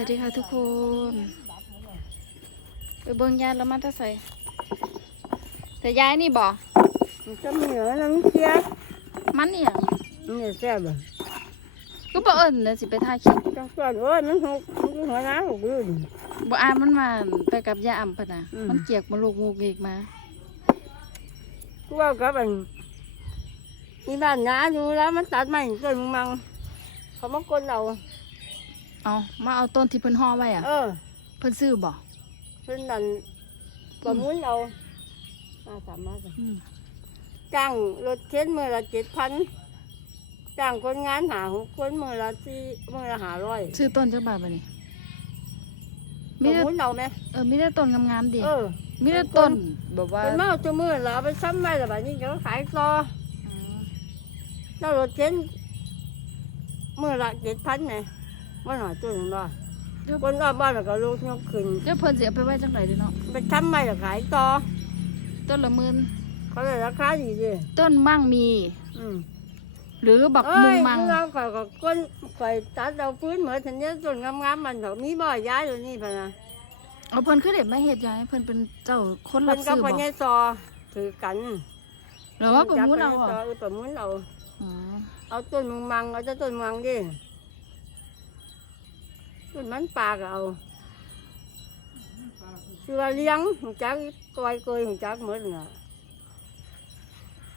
วัสดีค่ะทุกคนไปเบิ่งยายแล้วมาแตะใส่แต่ยายนี่บ่มันจะเหนือน้ำเชียมันเนี่ยนี่แซ่บอะก็บ่เอิ้นเดี๋ยวสิไปถ่ายคลิปจังส่วนโอ้ยมันหกมันหัวน้ำหกลื่นบ่อ่านมันมาไปกับยายอ่ำปะนะอืมมันเกียกมาลูกงูเกกมากูว่ากับมันมีบ้านน้าอยู่แล้วมันตัดไม้ต้นมังเขามากดเรา เอามาเอาต้นที่เพิ่นห่อไว้อะเออเพิ่นซื้อบ่เพิ่นนั่นประมุนเรามาสามมาสิอืมจ้างรถเข็นมือละเจ็ดพันจ้างคนงานหาหกคนมือละสี่มือละหาร้อยซื้อต้นจักบาทบัดนี้ปมีระแต่มุนเราไหมเออมีแต่ต้นงามๆดิเออ มีแต่ต้นแบบว่าเป็นมาเอาตัวมือเราเอาไปซ้ำไว้แล้วแบบนี้เดี๋ยวขายต่ออืมเรารถเข็นมือละเจ็ดพันไง ว่าหน่อยตัวหนึ่งว่าคนรอบบ้านแล้วก็ลูกยกขึ้นเดี๋ยวเพิ่นสิเอาไปไว้จังไดเด้เนาะไปทำไม่ขายต่อต้นละหมื่นเขาเลยราคาดีดิต้นมั่งมี อืมหรือบักเอ้มุยงมังเราก็ก็ก้นข่อยตัดเราพื้นเหมือนทันเนี้ยต้นงามๆมันเขามีบ่อยย้ายอยู่นี่พะนะเอาเพิ่นคือเด็มาเฮ็ดยายเพิ่นเป็นเจ้าคนรัมับนก็ซื้อพบ่ญายซอถือกันหรือว่าประมูลเอาจับพญซอะอเออประมุนเราอ๋อเอาต้นมังมังเอาแต่ต้นมังดิ ต้นมันปลาก็เอาคือว่าเลี้ยงหูจักกอยเกยหูจักหมดน่ะ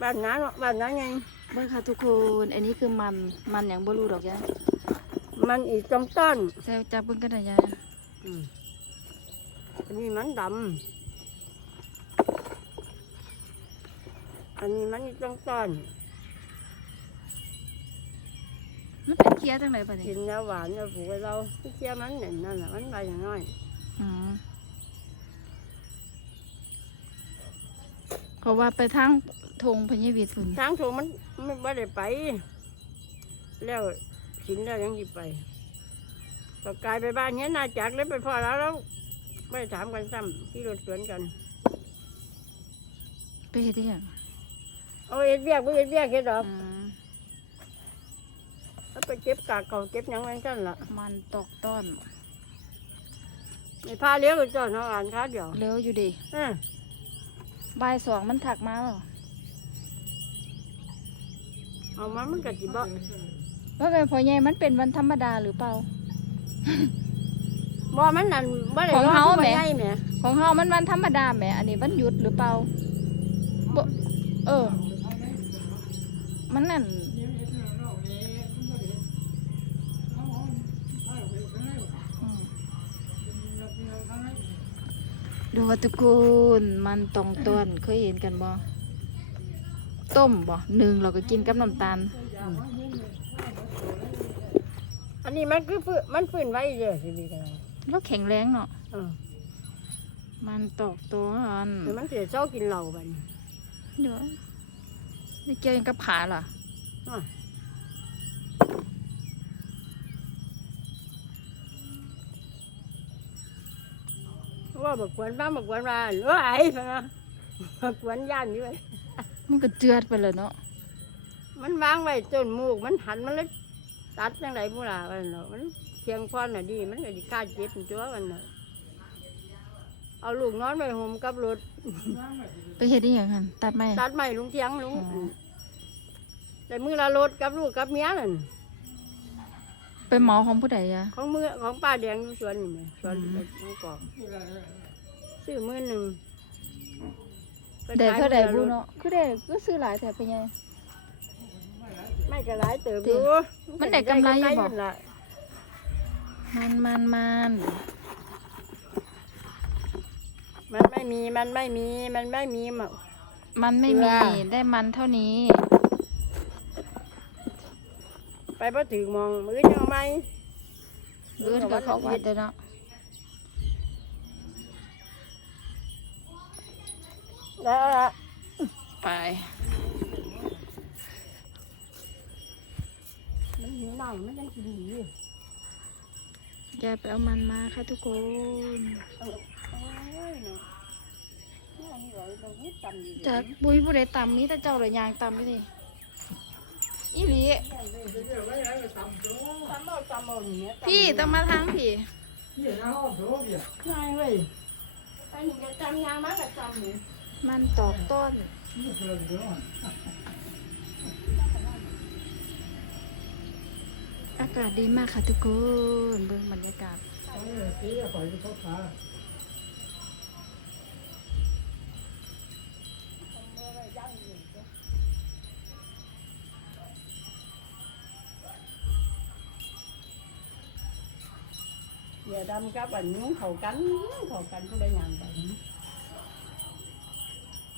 บ้านนั้นบ้านนั้นไงเบิ่งค่ะทุกคนอันนี้คือมันมันหยังบ่รู้ดอกยายมันอีกจำต้นแซ่จับเบิ่งกันได้ยายอืมอันนี้มันดำอันนี้มันอีกจำต้น เป็นเคี้ยจังไดบัดนี้กินแล้วหวานแล้วปลูกไว้เราที่เชี่ยมันเน่นนั่นแหละมันใบอย่างน้อยอ๋อเขาว่าไปทางทงพญาวิทย์พุ่นทางถูกมันไม่ไได้ไป แล้วกินแล้วยังสิไปก็กลายไปบ้านเนี้ยนาจักเลยไปพ่อแล้วแล้วไม่ถามกันซ้ำที่รถสวนกัน ไปเฮ็ดอีหยังเอาเอ็ดเบียกไปเอ็ดเบียกเฮ็ดดอก อืม แล้วไปเก็บกากเก่าเก็บหยังไว้กันล่ะมันตอกต้นในพาเลี้ยงก็จอดเขาอ่านค้าเดียวเร็วอยู่ดิเออบ่ายสองมันถักมาแล้วเอามันมันก็สิบ่ว่าเป็นพ่อใหญ่มันเป็นวันธรรมดาหรือเปล่า บ่มันนั่นบ่ได้ของเฮาบ่แหม ใหญ่แหมของเฮามันวันธรรมดาแหมอันนี้วันหยุดหรือเปล่าบ่เออ มันนั่น ดูว่าตระกูลมันตองต้นเคยเห็นกันบ่ต้มบ่หนึ่งเราก็กินกับน้ำตาล อันนี้มันคือฟื้นมันฟื้นไว้เด้อสิดีกันว่าแข็งแรงเนาะเออมันตอกต้นเดี๋ยวมันสิเจ้ากินเหล้าบัดนี้เดี๋ยวนี่เกี่ยวยังกับขาเหรอ ว่าบักกวนบ้าบักกวนมาเอ้ยพะนะบักกวนย่านอยู่เว้ยมันก็เจือดไปเลยเนาะมันวางไว้ต้นมูกมันหันมันเลยตัดจังไดบุล่ะวันเนาะมันเพียงพรน่ะดี มันก็สิกล้าเจ็บตัววันเนาะเอาลูกนอนไปห่มกับรถไปเฮ็ดอีหยังหั่นตัดไม้ตัดไม้ลุงเทียงลุงอ๋อแต่มือละรถกับลูกกับเมียนั่น ไปหมอของผู้ใดอะของมือของป้าแดงอยู่สวนนี่แหม่สวนอืมน้องกอกซื้อมือหนึ่งได้เท่าใดบุเนาะเนาะคือได้ก็ซื้อหลายแต่เป็นไงไม่ก็หลายเติบติอยู่มันได้กำไรอยู่บ่นั่นล่ะมันมันมันมันไม่มีมันไม่มีมันไม่มีหมกมันไม่เกลืมีอได้มันเท่านี้ ไปพอถือมองมือยังไหมเลื่อนกับเขาวัดเด้อเนาะแล้วล่ะไปมันหิวหนังมันยังกินดีอยู่ยายไปเอามันมาค่ะทุกคนโอ้ยเนาะเนี่ยอันนี้เหรอเราพูดจำดีๆจากบุ้ยผู้ใดต่ำมีแต่เจ้าเลยยางต่ำไปสิ อีหลีจำเอาจำเอานี่แม่จำพี่ต้องมาทางพี่จง่ายเว้ยอันนี้ก็จำยางมากกับจำนี่มันตอกต้น อากาศดีมากค่ะทุกคน เบิ่งบรรยากาศอย่า ดำกับอันนู้นเขากันเขากันผู้ใดยางไป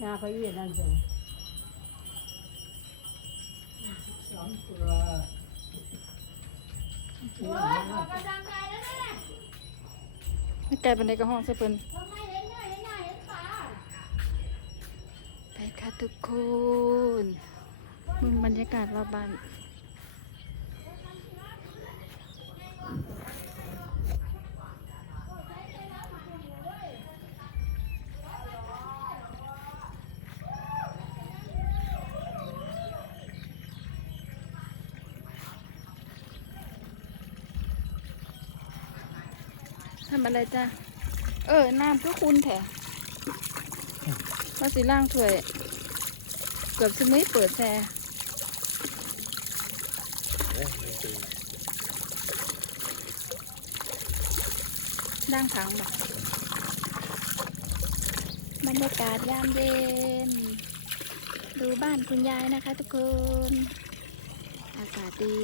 งาเขาเย็นนั่นสิไม่ไกลบันไดก็ห้องใส่เพิ่นไปค่ะทุกคนมึงบรรยากาศรอบบ้าน ทำอะไรจ้ะเออ น้ำก็คุณแถว่าสิล่างถ้วย เกือบจะไม่เปิดแช่ด่างถังแบบบรรยากาศยามเย็น ดูบ้านคุณยายนะคะทุกคน อากาศดี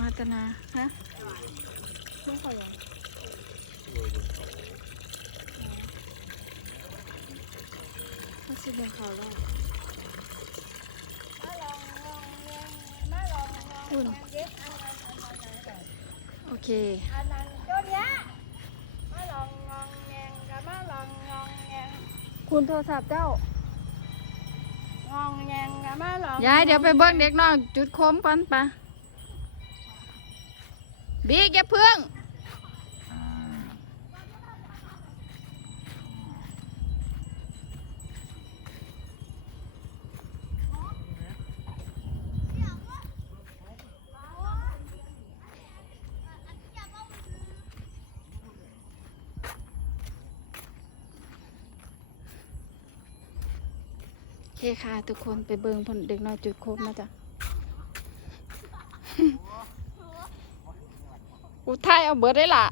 มา ตนาฮะไม่ขอยังเขาสิเดินเขาแล้วคุณโอเคอันนั้นตัวเนี้ยมาลองงองแงงกับมาลองงองแงงคุณโทรศัพท์เจ้างองแงงกับมาลองยายเดี๋ยวไปเบิ้งเด็กน้อยจุดโคมก่อนปะ บิ๊กอย่าพิ่ง โอเคค่ะ ทุกคนไปเบิงเพนเด็กน้อยจุดโคมนะจ๊ะ อุทัยเอาเบิดได้ล่ะ